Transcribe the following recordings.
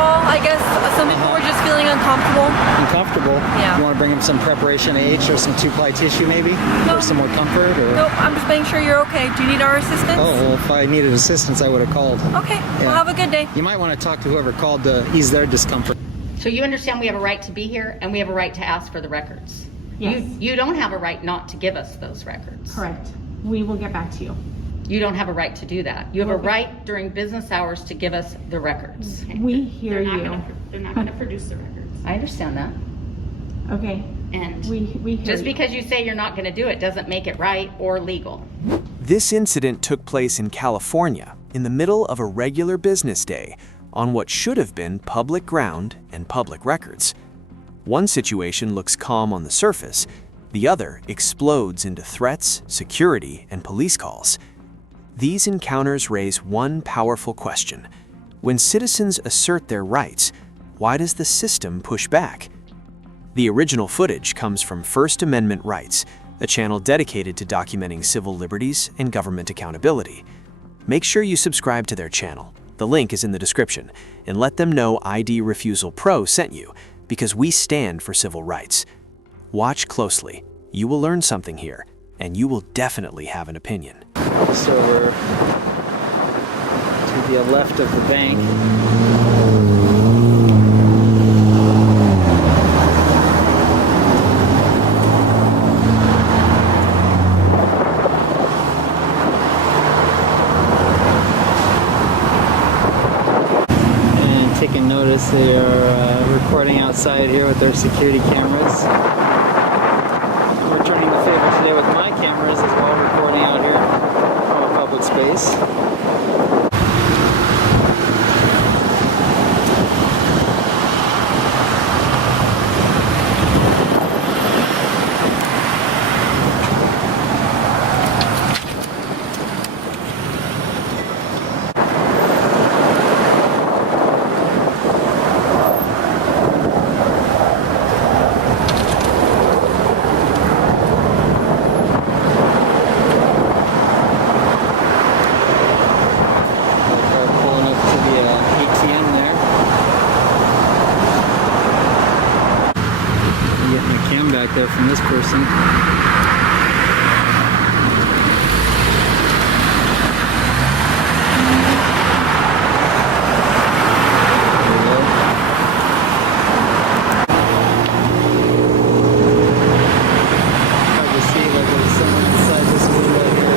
call. I guess some people were just feeling uncomfortable. Uncomfortable? Yeah. You want to bring them some preparation H or some 2-ply tissue maybe? No. Or some more comfort? Or? Nope, I'm just making sure you're okay. Do you need our assistance? Oh, well, if I needed assistance, I would have called. Okay, well, have a good day. You might want to talk to whoever called to ease their discomfort. So you understand we have a right to be here and we have a right to ask for the records. Yes. You don't have a right not to give us those records. Correct. We will get back to you. You don't have a right to do that. You have a right during business hours to give us the records. We hear you. They're not going to produce the records. I understand that. Okay. And We hear just you. because you say you're not going to do it doesn't make it right or legal. This incident took place in California in the middle of a regular business day on what should have been public ground and public records. One situation looks calm on the surface, the other explodes into threats, security, and police calls. These encounters raise one powerful question. When citizens assert their rights, why does the system push back? The original footage comes from First Amendment Rights, a channel dedicated to documenting civil liberties and government accountability. Make sure you subscribe to their channel. The link is in the description, and let them know ID Refusal Pro sent you, because we stand for civil rights. Watch closely. You will learn something here, and you will definitely have an opinion. Just over to the left of the bank. And taking notice, they are recording outside here with their security cameras. I'm returning the favor today with my cameras as well, recording out here from a public space. Pulling up to the ATM there. I'm getting the cam back there from this person. There we go. Hard to see, but there's someone inside this window here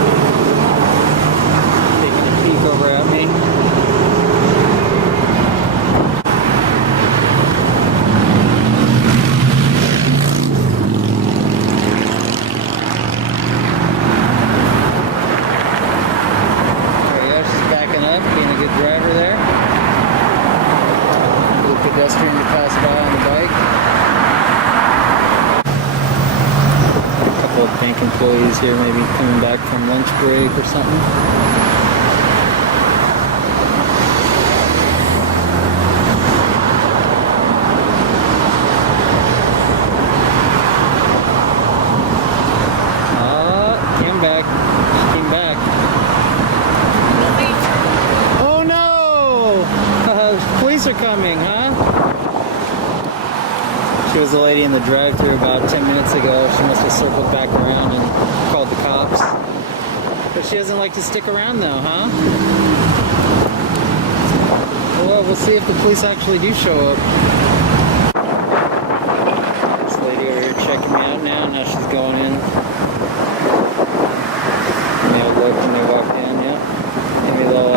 taking a peek over at me. There he is, just backing up, being a good driver there. The pedestrian to pass by on the bike. A couple of bank employees here, maybe coming back from lunch break or something. Came back. She came back. Oh no! Police are coming, huh? She was the lady in the drive-thru about 10 minutes ago. She must have circled back around and called the cops. But she doesn't like to stick around though, huh? Well, we'll see if the police actually do show up. This lady over here checking me out now. Now she's going in. They'll look when they walk in, yeah. Maybe they'll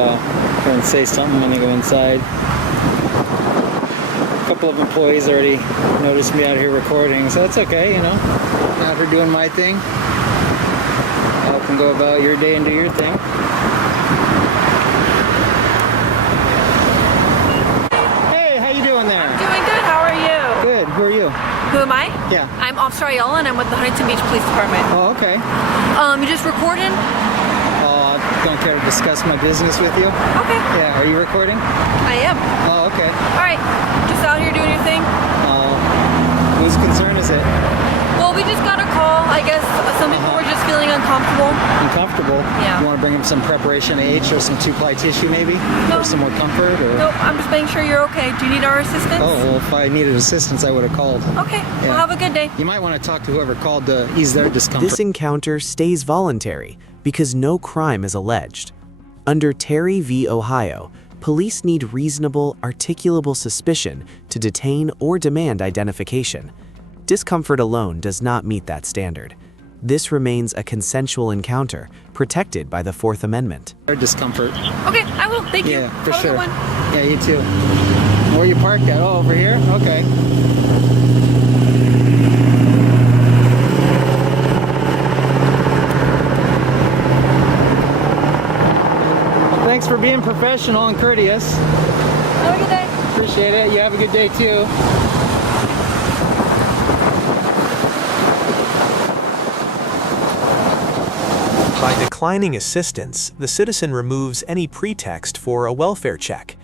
go and say something when they go inside. A couple of employees already noticed me out here recording, so that's okay, you know. Out here doing my thing. I can go about your day and do your thing. Hey, how you doing there? Doing good, how are you? Good, who are you? Who am I? Yeah. I'm Officer Ayala and I'm with the Huntington Beach Police Department. Oh, okay. You just recording? Oh, I don't care to discuss my business with you. Okay, Yeah, are you recording? I am. Oh, okay. Alright, just out here doing your thing? Whose concern is it? Well, we just got a call. I guess some people were just feeling uncomfortable. Uncomfortable? Yeah. You want to bring him some preparation H or some 2-ply tissue maybe? No. For some more comfort? Or? Nope, I'm just making sure you're okay. Do you need our assistance? Oh, well, if I needed assistance, I would have called. Okay, well, have a good day. You might want to talk to whoever called to ease their discomfort. This encounter stays voluntary because no crime is alleged. Under Terry v. Ohio, police need reasonable, articulable suspicion to detain or demand identification. Discomfort alone does not meet that standard. This remains a consensual encounter protected by the Fourth Amendment. Their discomfort. Okay, I will. Thank you. Yeah, for Have a sure. good one. Yeah, you too. Where you parked at? Oh, over here? Okay. Thanks for being professional and courteous. Have a good day. Appreciate it. You have a good day too. By declining assistance, the citizen removes any pretext for a welfare check.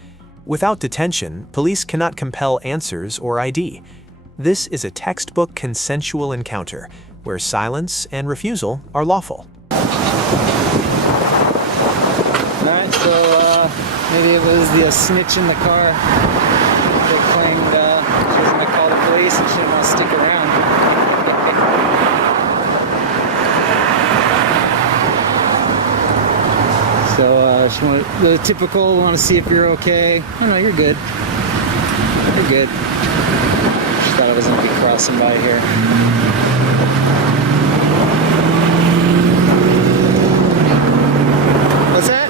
Without detention, police cannot compel answers or ID. This is a textbook consensual encounter, where silence and refusal are lawful. Alright, so maybe it was the snitch in the car. They claimed she was going to call the police and she didn't want to stick around. So she wanted the typical, want to see if you're okay. Oh no, you're good. You're good. She thought I was going to be crossing by here. What's that?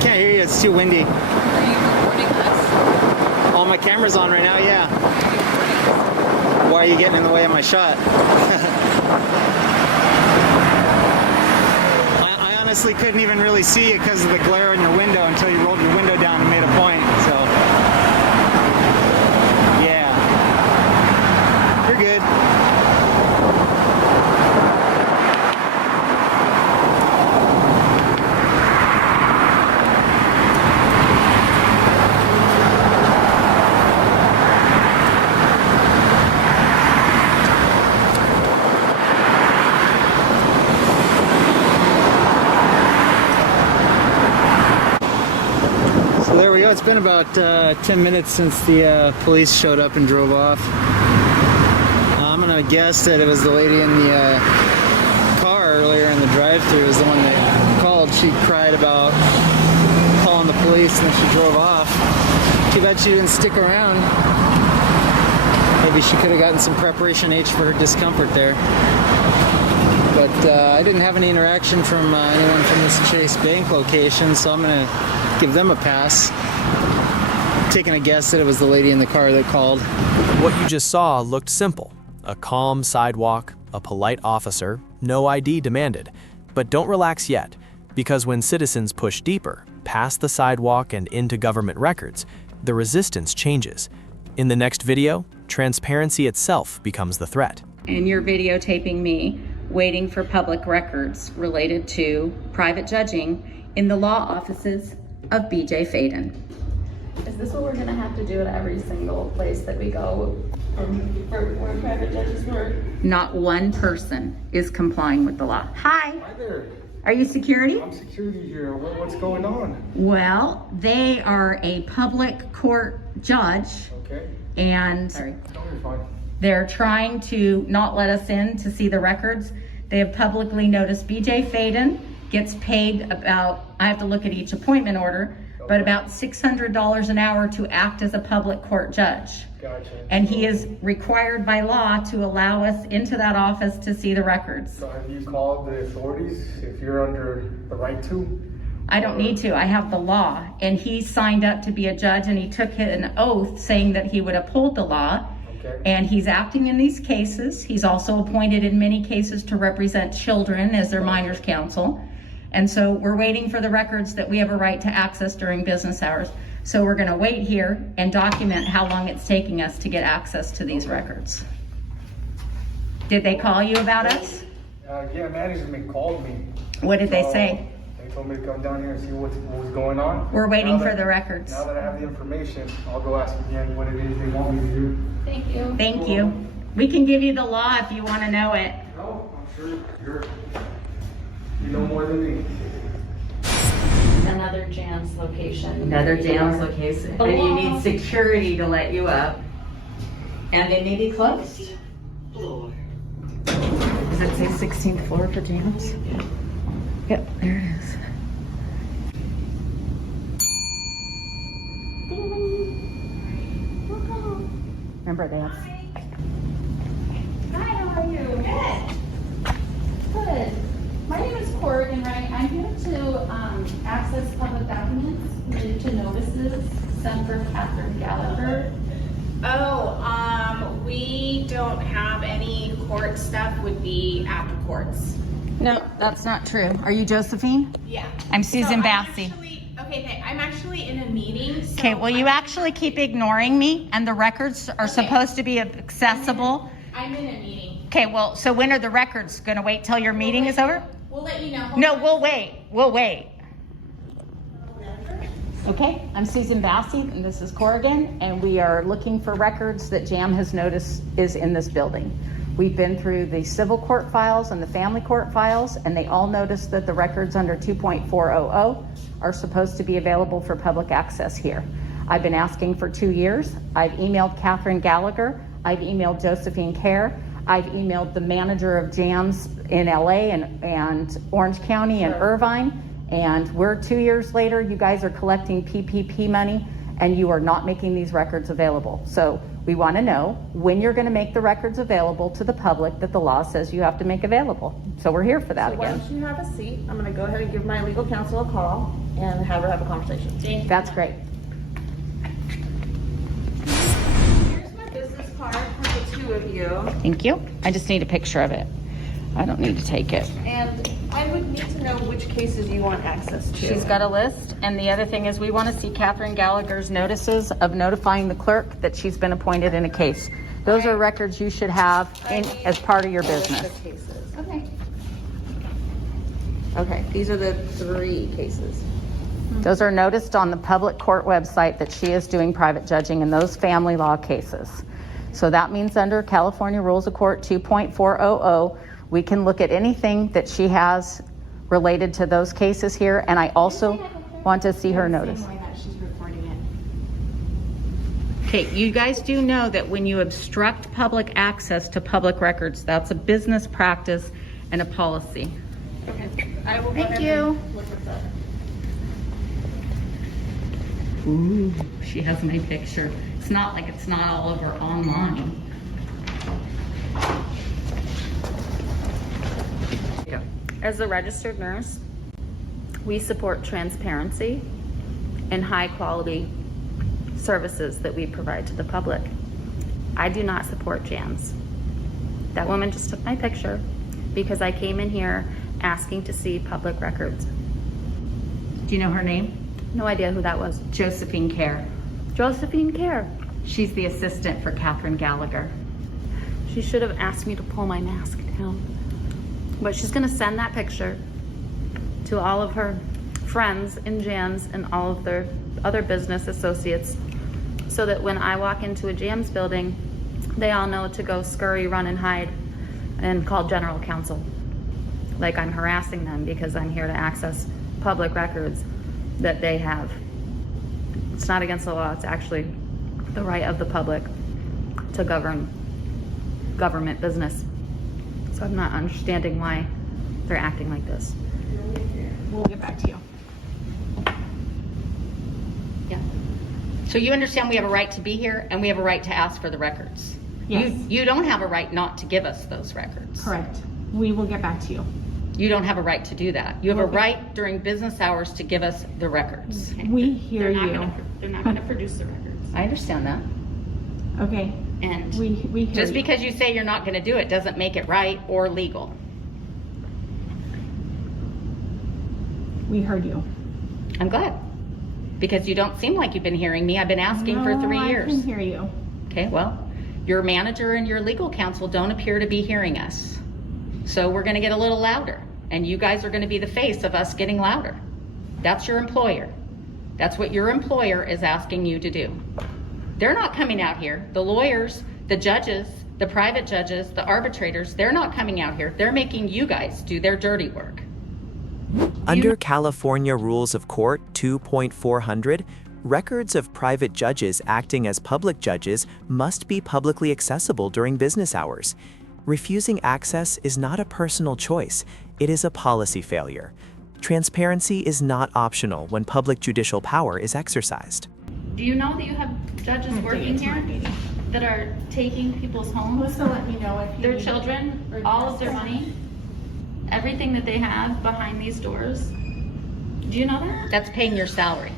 Can't hear you, it's too windy. Are you recording us? Oh, my camera's on right now, yeah. Why are you getting in the way of my shot? I honestly couldn't even really see you because of the glare in your window until you rolled your window down and made a point, so. Yeah. You're good. There we go. It's been about 10 minutes since the police showed up and drove off. I'm gonna guess that it was the lady in the car earlier in the drive-thru is the one that called. She cried about calling the police and then she drove off. Too bad she didn't stick around. Maybe she could have gotten some preparation H for her discomfort there. But I didn't have any interaction from anyone from this Chase Bank location, so I'm gonna give them a pass. Taking a guess that it was the lady in the car that called. What you just saw looked simple. A calm sidewalk, a polite officer, no ID demanded. But don't relax yet, because when citizens push deeper, past the sidewalk and into government records, the resistance changes. In the next video, transparency itself becomes the threat. And you're videotaping me waiting for public records related to private judging in the law offices of BJ Faden. Is this what we're gonna have to do at every single place that we go for where private judges work? Not one person is complying with the law. Hi. Hi there. Are you security? I'm security here. What's going on? Well, they are a public court judge Okay. and No, you're fine. they're trying to not let us in to see the records. They have publicly noticed BJ Faden gets paid about, I have to look at each appointment order, but about $600 an hour to act as a public court judge. Gotcha. And he is required by law to allow us into that office to see the records. So have you called the authorities if you're under the right to? I don't need to, I have the law. And he signed up to be a judge and he took an oath saying that he would uphold the law. Okay. And he's acting in these cases. He's also appointed in many cases to represent children as their minors counsel. And so we're waiting for the records that we have a right to access during business hours. So we're gonna wait here and document how long it's taking us to get access to these records. Did they call you about us? Yeah, management called me. What did they say? They told me to come down here and see what was going on. We're waiting Now for that- the records. Now that I have the information, I'll go ask again what it is they want me to do. Thank you. Thank you. We can give you the law if you want to know it. No, I'm sure you know more than me. Another Jan's location. Another Jan's location. And you need security to let you up. And they may be closed. Does it say 16th floor for Jan's? Yep, there it is. Remember they have. Hi, how are you? Good. My name is Corrigan Wright. I'm here to access public documents related to notices sent for Catherine Gallagher. We don't have any court stuff, would be at the courts. No, that's not true. Are you Josephine? Yeah. I'm Susan So Bassey. I'm actually in a meeting. So Okay, well, you actually keep ignoring me, and the records are supposed to be accessible. I'm in a meeting. Okay, well, so when are the records? Gonna wait till your meeting is over? We'll let you know. No, we'll wait. We'll wait. Okay, I'm Susan Bassey, and this is Corrigan, and we are looking for records that JAM has noticed is in this building. We've been through the civil court files and the family court files, and they all noticed that the records under 2.400 are supposed to be available for public access here. I've been asking for 2 years. I've emailed Catherine Gallagher. I've emailed Josephine Kerr. I've emailed the manager of JAMS in LA and Orange County and Irvine. And we're 2 years later, you guys are collecting PPP money and you are not making these records available. So we want to know when you're going to make the records available to the public that the law says you have to make available. So we're here for that So why again. don't you have a seat? I'm going to go ahead and give my legal counsel a call and have her have a conversation. That's great. Here's my business card for the two of you. Thank you. I just need a picture of it. I don't need to take it. And I would need to know which cases you want access to. She's got a list, and the other thing is we want to see Catherine Gallagher's notices of notifying the clerk that she's been appointed in a case. Those are records you should have as part of your business. The cases. Okay. Okay, these are the 3 cases. Those are noticed on the public court website that she is doing private judging in those family law cases. So that means under California Rules of Court 2.400, we can look at anything that she has related to those cases here, and I also want to see her notice. Same way that she's reporting it. Okay, you guys do know that when you obstruct public access to public records, that's a business practice and a policy. Okay, I will go Thank ahead you. and look this up. Ooh, she has my picture. It's not like it's not all over online. As a registered nurse, we support transparency and high quality services that we provide to the public. I do not support jams. That woman just took my picture because I came in here asking to see public records. Do you know her name? No idea who that was. Josephine Kerr. Josephine Kerr. She's the assistant for Catherine Gallagher. She should have asked me to pull my mask down. But she's gonna send that picture to all of her friends in JAMS and all of their other business associates so that when I walk into a JAMS building, they all know to go scurry, run and hide and call general counsel. Like I'm harassing them because I'm here to access public records that they have. It's not against the law, it's actually the right of the public to govern government business. So I'm not understanding why they're acting like this. We'll get back to you. Yeah. So you understand we have a right to be here and we have a right to ask for the records. Yes. You don't have a right not to give us those records. Correct. We will get back to you. You don't have a right to do that. You have a Okay. right during business hours to give us the records. We hear you. They're not gonna produce the records. I understand that. Okay. And We hear just you. because you say you're not going to do it doesn't make it right or legal. We heard you. I'm glad. Because you don't seem like you've been hearing me. I've been asking for 3 No, years. I can hear you. Okay, well, your manager and your legal counsel don't appear to be hearing us. So we're going to get a little louder. And you guys are going to be the face of us getting louder. That's your employer. That's what your employer is asking you to do. They're not coming out here. The lawyers, the judges, The private judges, the arbitrators, they're not coming out here. They're making you guys do their dirty work. Under California Rules of Court 2.400, records of private judges acting as public judges must be publicly accessible during business hours. Refusing access is not a personal choice, it is a policy failure. Transparency is not optional when public judicial power is exercised. Do you know that you have judges working here that are taking people's homes, let me know if their children, all of their money, everything that they have behind these doors? Do you know that? That's paying your salary.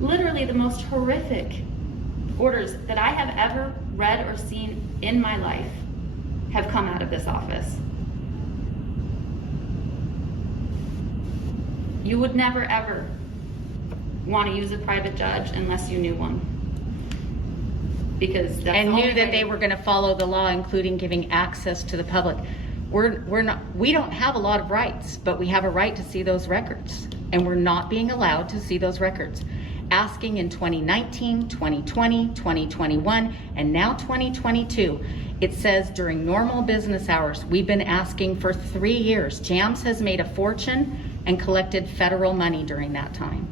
Literally the most horrific orders that I have ever read or seen in my life have come out of this office. You would never ever want to use a private judge unless you knew one. Because that's And the knew only that way- they were going to follow the law, including giving access to the public. We don't have a lot of rights, but we have a right to see those records. And we're not being allowed to see those records. Asking in 2019, 2020, 2021, and now 2022. It says during normal business hours. We've been asking for 3 years. JAMS has made a fortune and collected federal money during that time.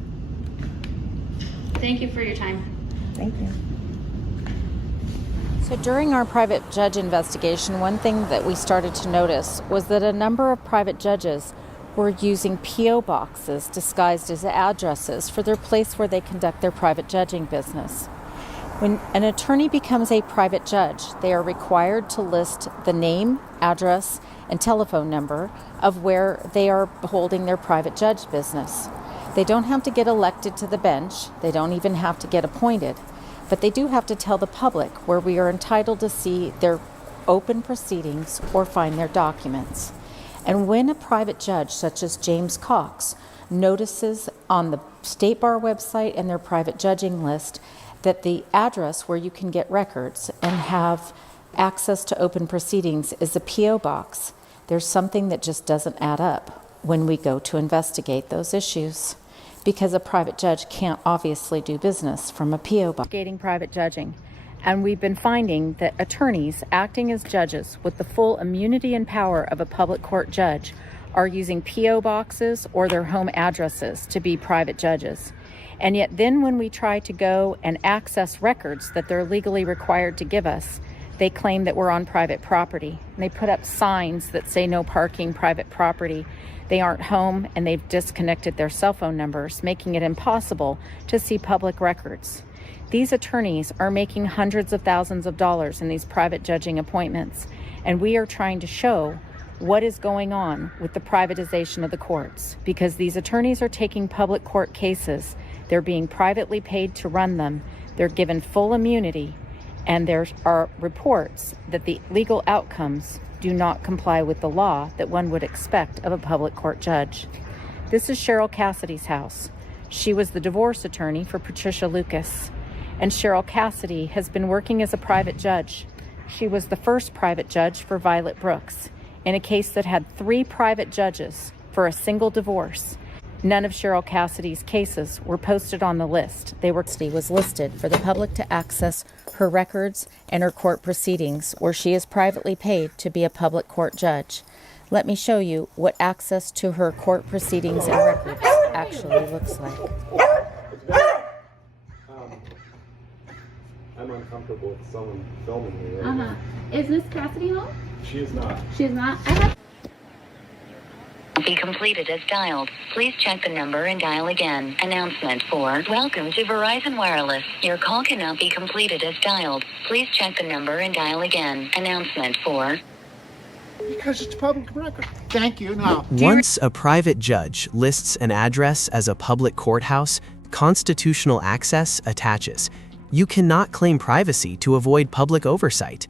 Thank you for your time. Thank you. So during our private judge investigation, one thing that we started to notice was that a number of private judges were using P.O. boxes disguised as addresses for their place where they conduct their private judging business. When an attorney becomes a private judge, they are required to list the name, address, and telephone number of where they are holding their private judge business. They don't have to get elected to the bench. They don't even have to get appointed. But they do have to tell the public where we are entitled to see their open proceedings or find their documents. And when a private judge, such as James Cox, notices on the State Bar website and their private judging list that the address where you can get records and have access to open proceedings is a P.O. box, there's something that just doesn't add up when we go to investigate those issues. Because a private judge can't obviously do business from a P.O. box. Investigating private judging. And we've been finding that attorneys acting as judges with the full immunity and power of a public court judge are using P.O. boxes or their home addresses to be private judges. And yet then when we try to go and access records that they're legally required to give us, they claim that we're on private property. And they put up signs that say no parking, private property. They aren't home and they've disconnected their cell phone numbers, making it impossible to see public records. These attorneys are making hundreds of thousands of dollars in these private judging appointments, and we are trying to show what is going on with the privatization of the courts, because these attorneys are taking public court cases, they're being privately paid to run them, they're given full immunity, and there are reports that the legal outcomes do not comply with the law that one would expect of a public court judge. This is Cheryl Cassidy's house. She was the divorce attorney for Patricia Lucas. And Cheryl Cassidy has been working as a private judge. She was the first private judge for Violet Brooks in a case that had 3 private judges for a single divorce. None of Cheryl Cassidy's cases were posted on the list. Was listed for the public to access her records and her court proceedings, where she is privately paid to be a public court judge. Let me show you what access to her court proceedings and records actually looks like. I'm uncomfortable with someone filming me right now. Is Miss Cassidy home? She is not. She is not. I have. Be completed as dialed. Please check the number and dial again. Announcement for Welcome to Verizon Wireless. Your call cannot be completed as dialed. Please check the number and dial again. Announcement for Because it's public record. Thank you. Now, Once a private judge lists an address as a public courthouse, constitutional access attaches. You cannot claim privacy to avoid public oversight.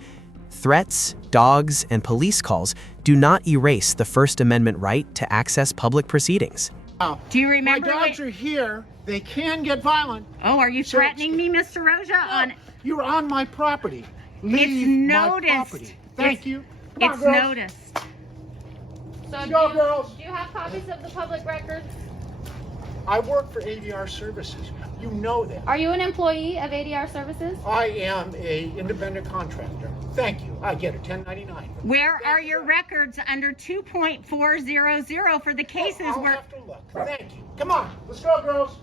Threats, dogs, and police calls do not erase the First Amendment right to access public proceedings. Do you remember? my dogs are here. They can get violent. Oh, are you threatening me, Mr. Roja? You're on my property. Leave my noticed. property. Thank you. Come on, It's girls. noticed. So Go, girls. do you have copies of the public records? I work for ADR Services. You know that. Are you an employee of ADR Services? I am a independent contractor. Thank you. I get a 1099. Where are your records under 2.400 for the cases I'll where... have to look. Thank you. Come on, let's go, girls.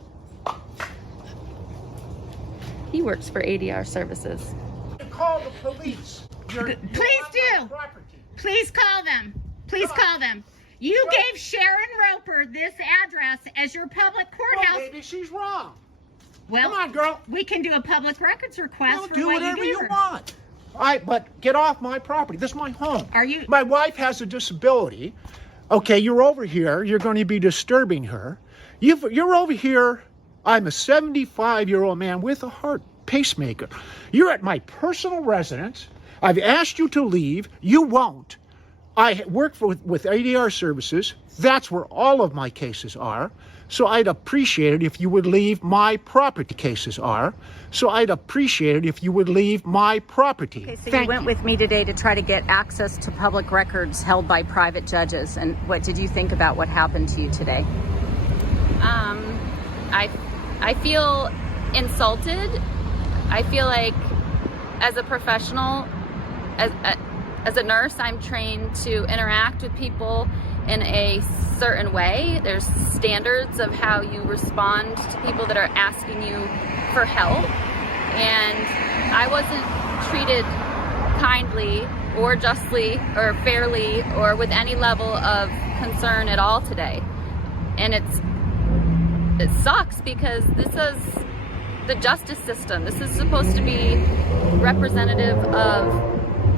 He works for ADR Services. You call the police. You're Please on my do. property. Please call them. Please call them. You gave Sharon Roper this address as your public courthouse. Well, maybe she's wrong. Well, Come on, girl. we can do a public records request Well, for do what whatever you you gave her. want. But get off my property. This is my home. Are you... My wife has a disability. Okay, you're over here. You're going to be disturbing her. You're over here. I'm a 75-year-old man with a heart pacemaker. You're at my personal residence. I've asked you to leave. You won't. I work with ADR Services. That's where all of my cases are. So I'd appreciate it if you would leave my property. Cases are. So I'd appreciate it if you would leave my property. Okay, so Thank you went with me today to try to get access to public records held by private judges. And what did you think about what happened to you today? I feel insulted. I feel like as a professional, as a nurse, I'm trained to interact with people in a certain way. There's standards of how you respond to people that are asking you for help. And I wasn't treated kindly or justly or fairly or with any level of concern at all today. And it sucks because this is the justice system. This is supposed to be representative of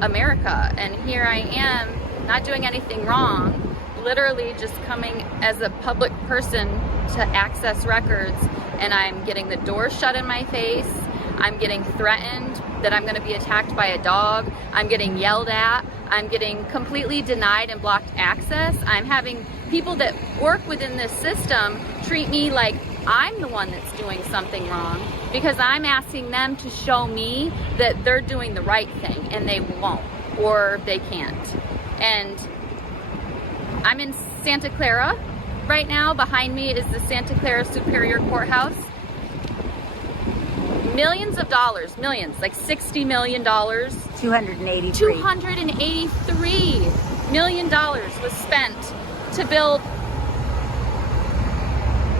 America, and here I am not doing anything wrong, literally just coming as a public person to access records, and I'm getting the door shut in my face. I'm getting threatened that I'm going to be attacked by a dog. I'm getting yelled at. I'm getting completely denied and blocked access. I'm having people that work within this system treat me like I'm the one that's doing something wrong because I'm asking them to show me that they're doing the right thing, and they won't, or they can't. And I'm in Santa Clara right now. Behind me is the Santa Clara Superior Courthouse. Millions of dollars, millions, like $60 million. 283. $283 million was spent to build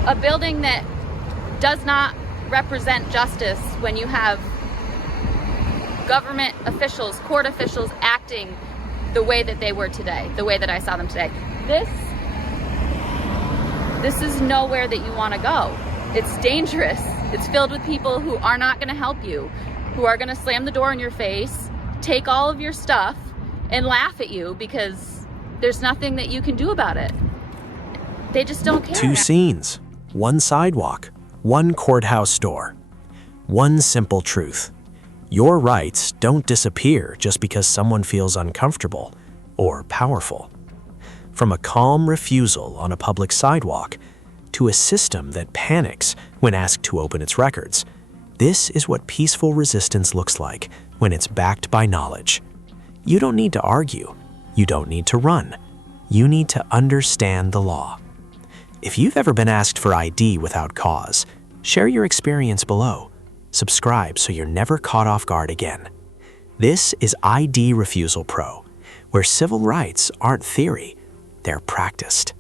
a building that does not represent justice when you have government officials, court officials acting the way that they were today, the way that I saw them today. This is nowhere that you want to go. It's dangerous. It's filled with people who are not going to help you, who are going to slam the door in your face, take all of your stuff, and laugh at you because there's nothing that you can do about it. They just don't care. 2 scenes, 1 sidewalk, 1 courthouse door. One simple truth. Your rights don't disappear just because someone feels uncomfortable or powerful. From a calm refusal on a public sidewalk to a system that panics when asked to open its records, this is what peaceful resistance looks like when it's backed by knowledge. You don't need to argue. You don't need to run. You need to understand the law. If you've ever been asked for ID without cause, share your experience below. Subscribe so you're never caught off guard again. This is ID Refusal Pro, where civil rights aren't theory, they're practiced.